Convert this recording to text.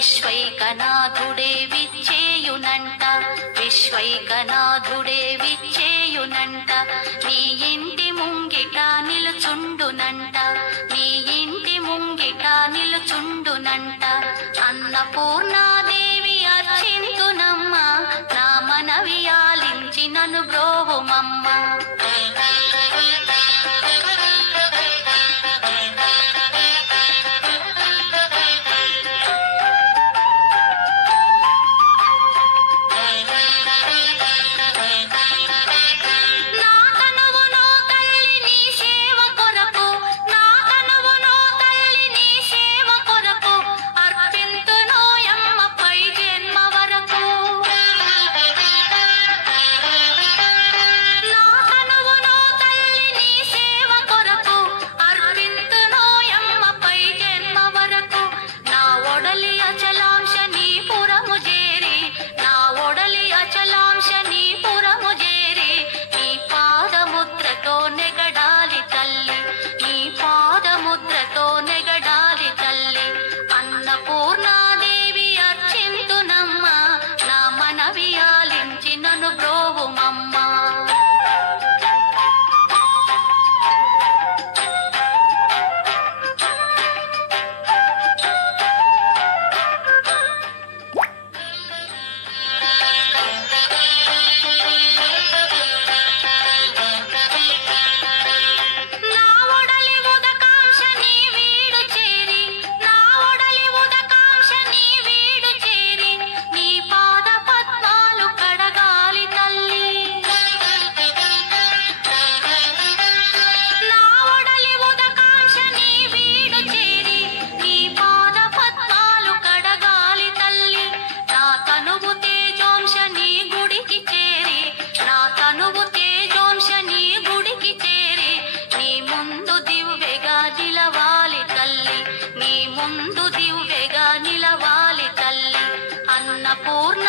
విశ్వైకనాథుడే విచ్చేయునంట విశ్వైకనాథుడే విచ్చేయునంట. నీ ఇంటి ముంగిట నిలుచుండునంట నీ ఇంటి ముంగిట నిలుచుండునంట. అన్నపూర్ణ ಅನ್ನಪೂರ್ಣ